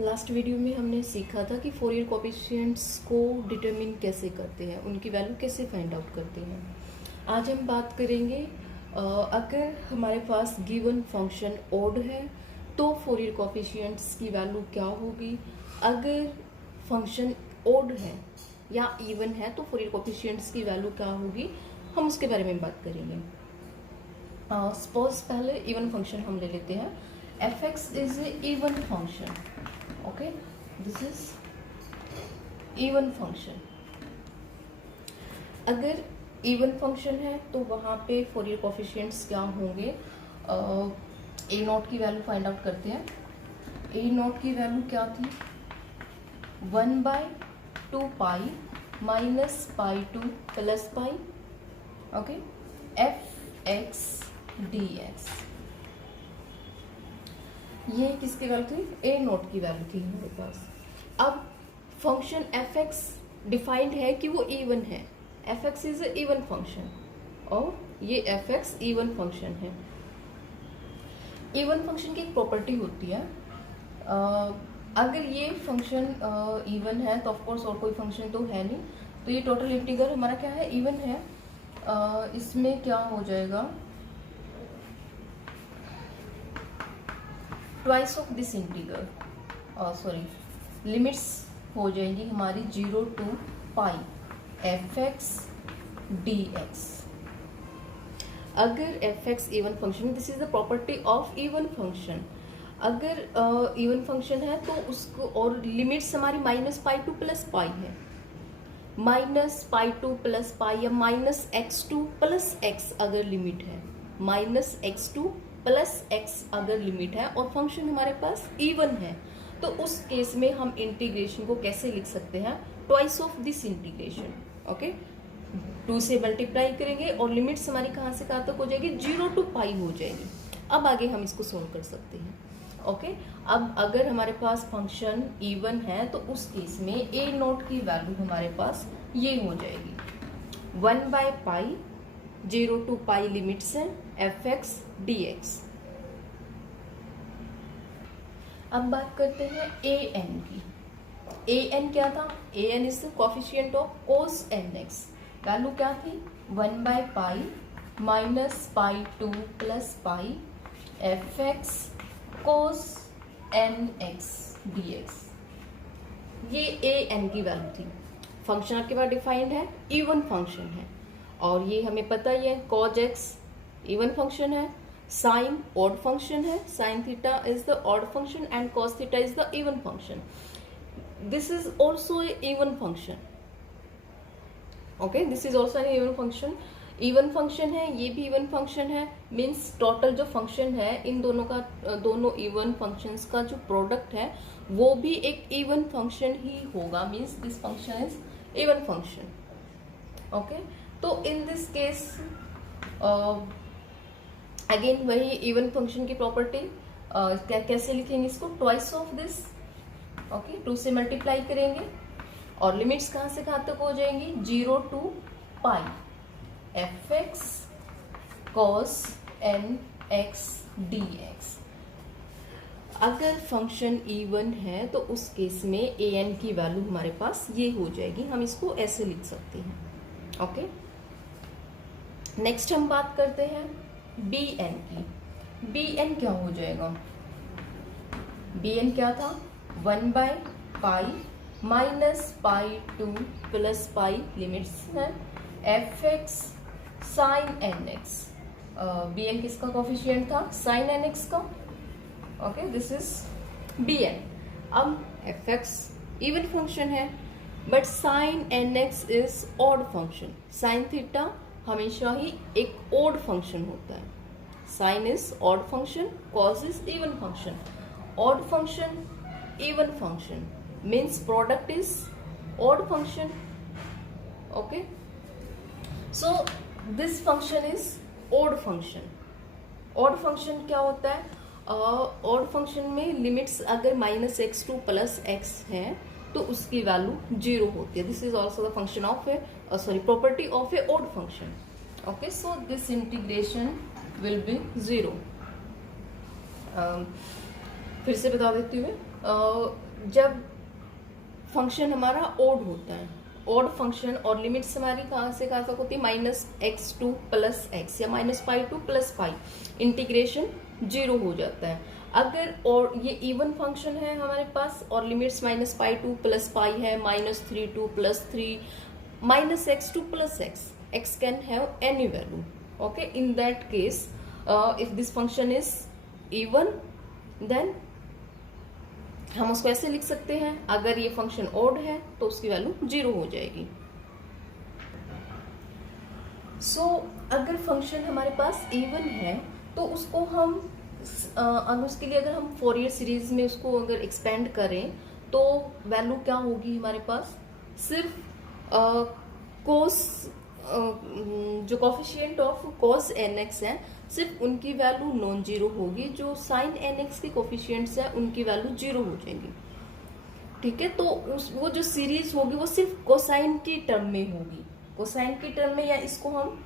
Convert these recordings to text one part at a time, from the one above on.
Last video में हमने सीखा था कि फोरियर कोएफिशिएंट्स को डिटरमिन कैसे करते हैं, उनकी वैल्यू कैसे फाइंड आउट करते हैं। आज हम बात करेंगे अगर हमारे पास गिवन फंक्शन ऑड है तो फोरियर कोएफिशिएंट्स की वैल्यू क्या होगी। अगर फंक्शन ऑड है या इवन है तो फोरियर कोएफिशिएंट्स की वैल्यू क्या होगी, हम उसके बारे में बात करेंगे। सपोज पहले इवन फंक्शन हम ले लेते हैं। f(x) is a even function. Okay, this is even function. अगर इवन फंक्शन है तो वहाँ पे फोरियर कोएफिशिएंट्स क्या होंगे। ए नॉट की वैल्यू फाइंड आउट करते हैं। ए नॉट की वैल्यू क्या थी, 1/2 pi minus pi to plus pi. Okay, f(x) dx, ये किसकी वैल्यू थी, ए नॉट की वैल्यू थी हमारे पास। अब फंक्शन f(x) डिफाइंड है कि वो इवन है। f(x) is a even function और ये f(x) इवन फंक्शन है। इवन फंक्शन की एक प्रॉपर्टी होती है, अगर ये फंक्शन इवन है तो ऑफकोर्स और कोई फंक्शन तो है नहीं, तो ये टोटल इंटीग्रल हमारा क्या है, इवन है। इसमें क्या हो जाएगा, twice of this integral, sorry limits हो जाएंगी हमारी 0 to पाई f(x) dx। अगर f(x) even function, this is the property of even function. अगर इवन फंक्शन है तो उसको, और लिमिट्स हमारी -पाई टू प्लस पाई है, -पाई टू प्लस पाई या -x2 प्लस x अगर लिमिट है, -x2 प्लस x अगर लिमिट है और फंक्शन हमारे पास इवन है, तो उस केस में हम इंटीग्रेशन को कैसे लिख सकते हैं, twice of this integration. Okay, 2 से मल्टीप्लाई करेंगे और लिमिट्स हमारी कहाँ से कहाँ तक हो जाएगी, 0 to पाई हो जाएगी। अब आगे हम इसको सोल्व कर सकते हैं। ओके, अब अगर हमारे पास फंक्शन इवन है तो उस केस में ए नॉट की वैल्यू हमारे पास ये हो जाएगी 1/पाई, 0 to पाई लिमिट्स हैं, f(x) dx। अब बात करते हैं an की। an क्या था, an is the coefficient of cos nx। Value क्या थी, one by pi minus pi to plus pi f(x) cos nx dx। ये an की वैल्यू थी। फंक्शन आपके पास डिफाइंड है, इवन फंक्शन है, और ये हमें पता ही है cos x इवन फंक्शन है, साइन ऑड फंक्शन है, sine theta is the odd function and cos theta is the even function. This is also a even function. Okay, this is also N even function. Even function है, ये भी even function है, means total जो function है इन दोनों का, दोनों even functions का जो प्रोडक्ट है वो भी एक इवन फंक्शन ही होगा, means this function is even function. Okay, तो इन दिस केस अगेन वही इवन फंक्शन की प्रॉपर्टी, कैसे लिखेंगे इसको, ट्वाइस ऑफ दिस। ओके, 2 से मल्टीप्लाई करेंगे और लिमिट्स कहाँ से कहाँ तक हो जाएंगी, 0 to pi f(x) cos nx dx। अगर फंक्शन इवन है तो उस केस में an की वैल्यू हमारे पास ये हो जाएगी, हम इसको ऐसे लिख सकते हैं। ओके, नेक्स्ट हम बात करते हैं bn की। bn क्या हो जाएगा, bn क्या था, one by pi minus pi to plus pi limits है, f(x) साइन nx। bn किसका कोएफिशिएंट था, साइन nx का। Okay, this is bn। अब f(x) इवन फंक्शन है but sine nx is odd function. Sine theta हमेशा ही एक ऑड फंक्शन होता है। Sine is odd function, cos is even function. Odd function even function means product is odd function. Okay, so this function is odd function. Odd function क्या होता है, odd function में limits अगर -x2 plus x है तो उसकी value 0 होती है। This is also the function of A, sorry property of A odd function. Okay, so this integration will be 0। फिर से बता देती हूँ, जब फंक्शन हमारा ओड होता है, ओड फंक्शन, और लिमिट्स हमारी कहाँ से कहाँ तक होती है, -x2 + x या -π2 + π, इंटीग्रेशन 0 हो जाता है। अगर और ये इवन फंक्शन है हमारे पास और लिमिट्स -π2 + π है, -3 2 + 3, -x2 + x, x can have any value. Okay, in that case if this function is even, then हम उसको ऐसे लिख सकते हैं, अगर ये फंक्शन ओड है तो उसकी वैल्यू 0 हो जाएगी। अगर फंक्शन हमारे पास इवन है तो उसको हम उसके लिए अगर हम फोरियर सीरीज में उसको अगर एक्सपेंड करें तो वैल्यू क्या होगी हमारे पास, सिर्फ कोस जो कोफिशिएंट ऑफ कोस nx है, सिर्फ उनकी वैल्यू नॉन जीरो होगी। जो साइन nx के कोफिशिएंट्स हैं उनकी वैल्यू 0 हो जाएगी। ठीक है, तो वो जो सीरीज होगी वो सिर्फ कोसाइन की टर्म में होगी, कोसाइन की टर्म में, या इसको हम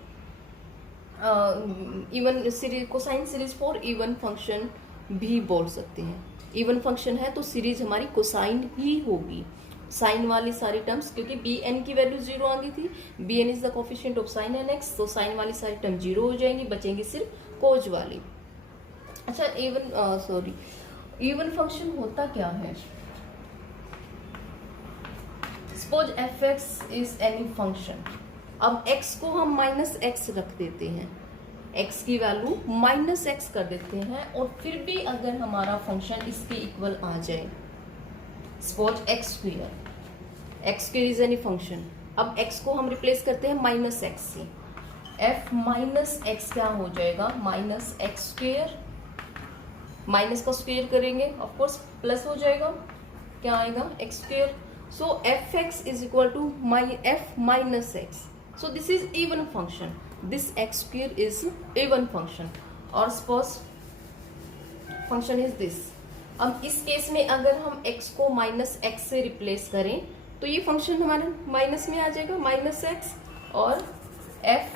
even series, cosine series for even function भी बोल सकते हैं। इवन फंक्शन है तो सीरीज हमारी कोसाइन ही होगी, साइन वाली सारी टर्म्स, क्योंकि bn की वैल्यू 0 आ गई थी, bn is the coefficient of sine nx, तो साइन वाली सारी टर्म 0 हो जाएंगी, बचेंगी सिर्फ कोज वाली। अच्छा, इवन फंक्शन होता क्या है, suppose fx is any function. अब x को हम -x रख देते हैं, x की वैल्यू -x कर देते हैं, और फिर भी अगर हमारा फंक्शन इसके इक्वल आ जाए, suppose x square is any function. अब x को हम रिप्लेस करते हैं -x से, f -x क्या हो जाएगा, -x², माइनस का स्क्वायर करेंगे ऑफ कोर्स प्लस हो जाएगा, क्या आएगा, x²। So fx is equal to f -x, so this is even function, this x² is even function, और सपोज फंक्शन इज दिस। अब इस केस में अगर हम x को -x से रिप्लेस करें तो ये फंक्शन हमारे माइनस में आ जाएगा, -x, और f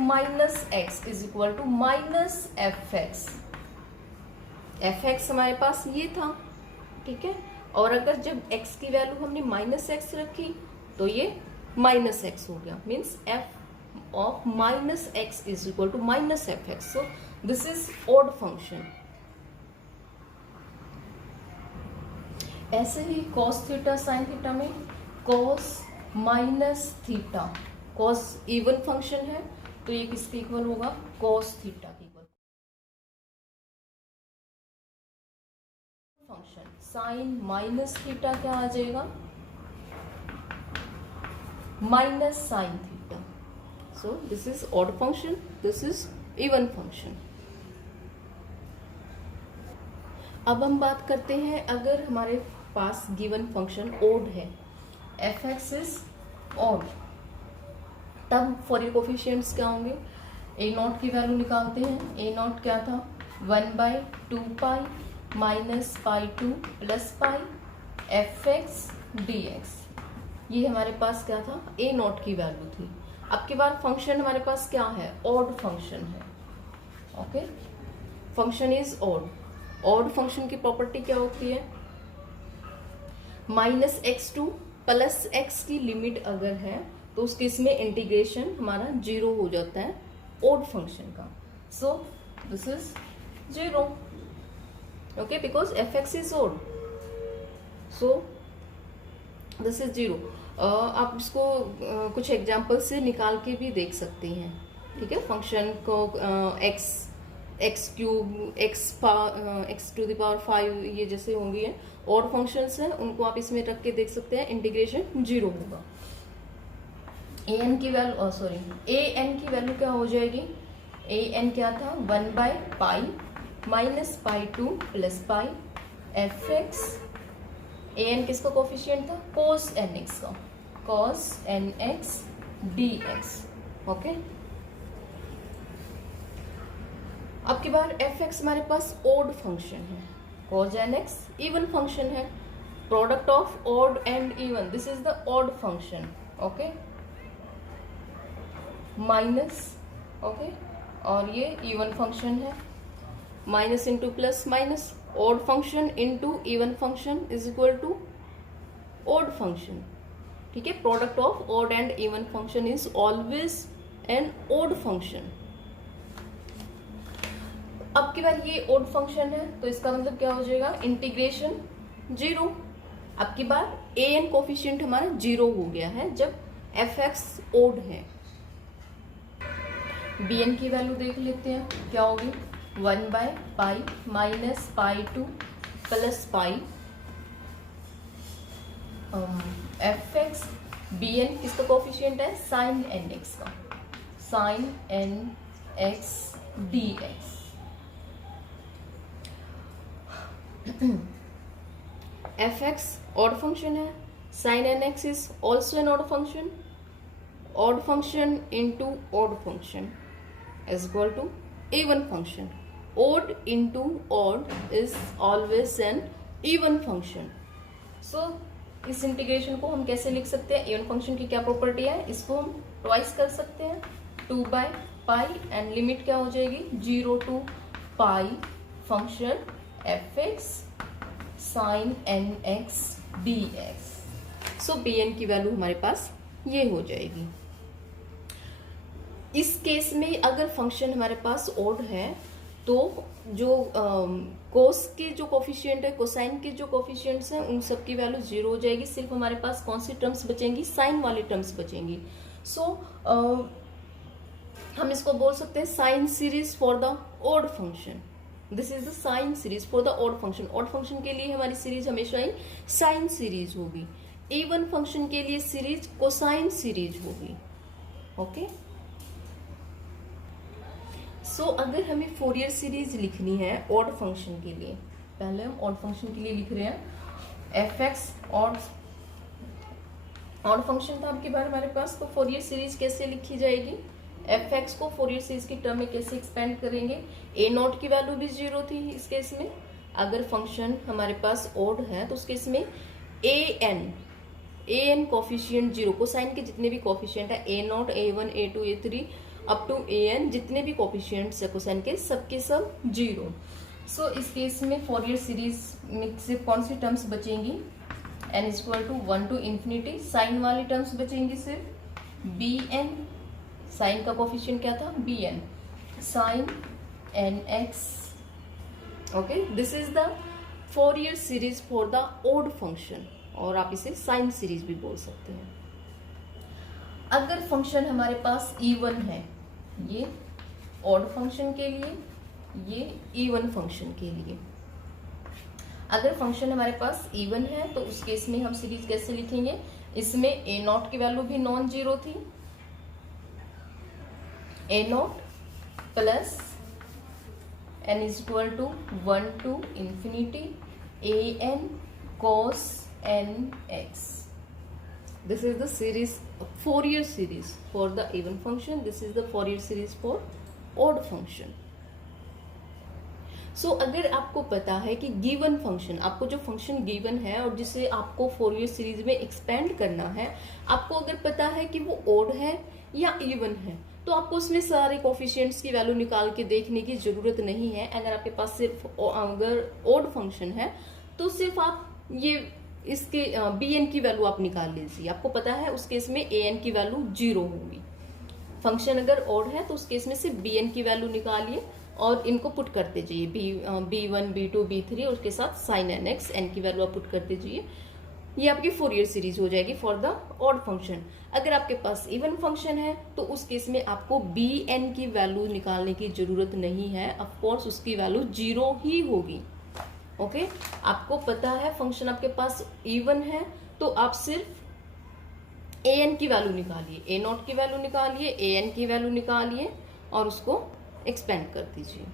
-x is equal to -fx। fx हमारे पास ये था, ठीक है, और अगर जब x की वैल्यू हमने -x रखी तो ये -x हो गया, means f of -x is equal to -fx। So this is odd function. ऐसे ही cos थीटा sin थीटा में cos -theta, cos even function है तो ये किसके इक्वल होगा, cos थीटा के इक्वल। फंक्शन sin -थीटा क्या आ जाएगा, -sin theta. So this is odd function, this is even function. अब हम बात करते हैं, अगर हमारे पास गिवन फंक्शन ओड है, fx इज ओड, तब फोरियर कोफिशिएंट्स क्या होंगे, a0 की वैल्यू निकालते हैं। a0 क्या था, 1/2π -π2 + π fx dx, ये हमारे पास क्या था, a0 की वैल्यू थी। अब की बार फंक्शन हमारे पास क्या है, ऑड फंक्शन है। Okay, function is odd. Odd function की प्रॉपर्टी क्या होती है, -x2 + x की लिमिट अगर है तो उस केस में इंटीग्रेशन हमारा 0 हो जाता है ऑड फंक्शन का। सो this is 0, okay, because fx is odd, so this is 0। आप इसको कुछ एग्जाम्पल से निकाल के भी देख सकते हैं, ठीक है। फंक्शन को x³ x⁵ ये जैसे होंगी है ऑड फंक्शंस हैं, उनको आप इसमें रख के देख सकते हैं, इंटीग्रेशन 0 होगा। an की वैल्यू क्या हो जाएगी, an क्या था, 1/π -π2 + π fx। an किसका कोफिशिएंट था, cos nx का, cos nx dx। ओके, अब की बार fx हमारे पास ऑड फंक्शन है, cos nx इवन फंक्शन है, product of odd and even, this is the odd function. Okay, minus, okay, और ये इवन फंक्शन है, minus into plus minus, odd function into even function is equal to odd function. ठीक है, product of odd and even function is always an odd function. अब की बार ये odd function है तो इसका मतलब क्या हो जाएगा, इंटीग्रेशन 0. अब की बार an कोफिशिएंट हमारा 0 हो गया है जब fx odd है. bn की वैल्यू देख लेते हैं क्या होगी, one by pi minus pi to plus pi F X. B N किसका कोफिशिएंट है, साइन एन एक्स का, sine N X D X. F X odd function है, sine N X is also an odd function. Odd function into odd function is equal to even function. Odd into odd is always an even function. So इस integration को हम कैसे लिख सकते हैं, even function की क्या प्रॉपर्टी है, इसको हम ट्वाइस कर सकते हैं 2/पाई एंड लिमिट क्या हो जाएगी 0 to pi function F X sine N X D X. So B N की वैल्यू हमारे पास ये हो जाएगी. इस केस में अगर फंक्शन हमारे पास ओड है तो जो कोस के जो कोफिशिएंट है, कोसाइन के जो कोफिशिएंट्स हैं, उन सब की वैल्यू 0 हो जाएगी. सिर्फ हमारे पास कौन सी टर्म्स बचेंगी, साइन वाली टर्म्स बचेंगी. सो हम इसको बोल सकते हैं sine series for the odd function. This is the sine series for the odd function. Odd function के लिए हमारी सीरीज हमेशा ही साइन सीरीज होगी. इवन फंक्शन के लिए सीरीज कोसाइन सीरीज होगी. ओके. सो अगर हमें फोरियर सीरीज लिखनी है ऑड फंक्शन के लिए, पहले हम ऑड फंक्शन के लिए लिख रहे हैं एफ एक्स ऑड फंक्शन था आपके बार हमारे पास. तो फोरियर सीरीज कैसे लिखी जाएगी, एफ एक्स को फोरियर सीरीज की टर्म में कैसे एक्सपेंड करेंगे. ए नॉट की वैल्यू भी 0 थी इस केस में. अगर फंक्शन हमारे पास ऑड है तो उस केस में ए एन कोफिशिएंट 0, कोसाइन के जितने भी कोफिशिएंट है A naught A one A two A three up to A N, जितने भी कोफिशिएंट्स है कोसाइन के सबके सब 0. सो इस केस में फोरियर सीरीज में सिर्फ कौन सी टर्म्स बचेंगी, N is equal to 1 to infinity. Sine वाली टर्म्स बचेंगी सिर्फ बी एन, साइन का कोफिशिएंट क्या था B N, sine N X. Okay, this is the Fourier series for the odd function, और आप इसे साइन सीरीज भी बोल सकते हैं. अगर फंक्शन हमारे पास इवन है, ये ऑड फंक्शन के लिए, ये इवन फंक्शन के लिए. अगर फंक्शन हमारे पास इवन है तो उस केस में हम सीरीज कैसे लिखेंगे, इसमें ए नॉट की वैल्यू भी नॉन जीरो थी, A naught plus N is equal to 1 to infinity A N cos n x. This is the series, Fourier series for the even function. This is the Fourier series for odd function. So अगर आपको पता है कि given function, आपको जो function given है और जिसे आपको फोरियर सीरीज में एक्सपेंड करना है, आपको अगर पता है कि वो ओड है या इवन है, तो आपको उसमें सारे कोफिशिएंट्स की वैल्यू निकाल के देखने की जरूरत नहीं है. अगर आपके पास सिर्फ अगर ओड फंक्शन है तो सिर्फ आप ये इसके बी एन की वैल्यू आप निकाल लीजिए. आपको पता है उस केस में ए एन की वैल्यू 0 होगी. फंक्शन अगर ऑड है तो उस केस में सिर्फ बी एन की वैल्यू निकालिए और इनको पुट कर दीजिए, B one B two B three, उसके साथ साइन एन एक्स, एन की वैल्यू आप पुट कर दीजिए. ये आपकी फोरियर सीरीज हो जाएगी फॉर द ऑड फंक्शन. अगर आपके पास इवन फंक्शन है तो उस केस में आपको बी एन की वैल्यू निकालने की जरूरत नहीं है. ऑफकोर्स उसकी वैल्यू 0 ही होगी. ओके, आपको पता है फंक्शन आपके पास इवन है तो आप सिर्फ ए एन की वैल्यू निकालिए, ए नॉट की वैल्यू निकालिए, ए एन की वैल्यू निकालिए और उसको एक्सपेंड कर दीजिए.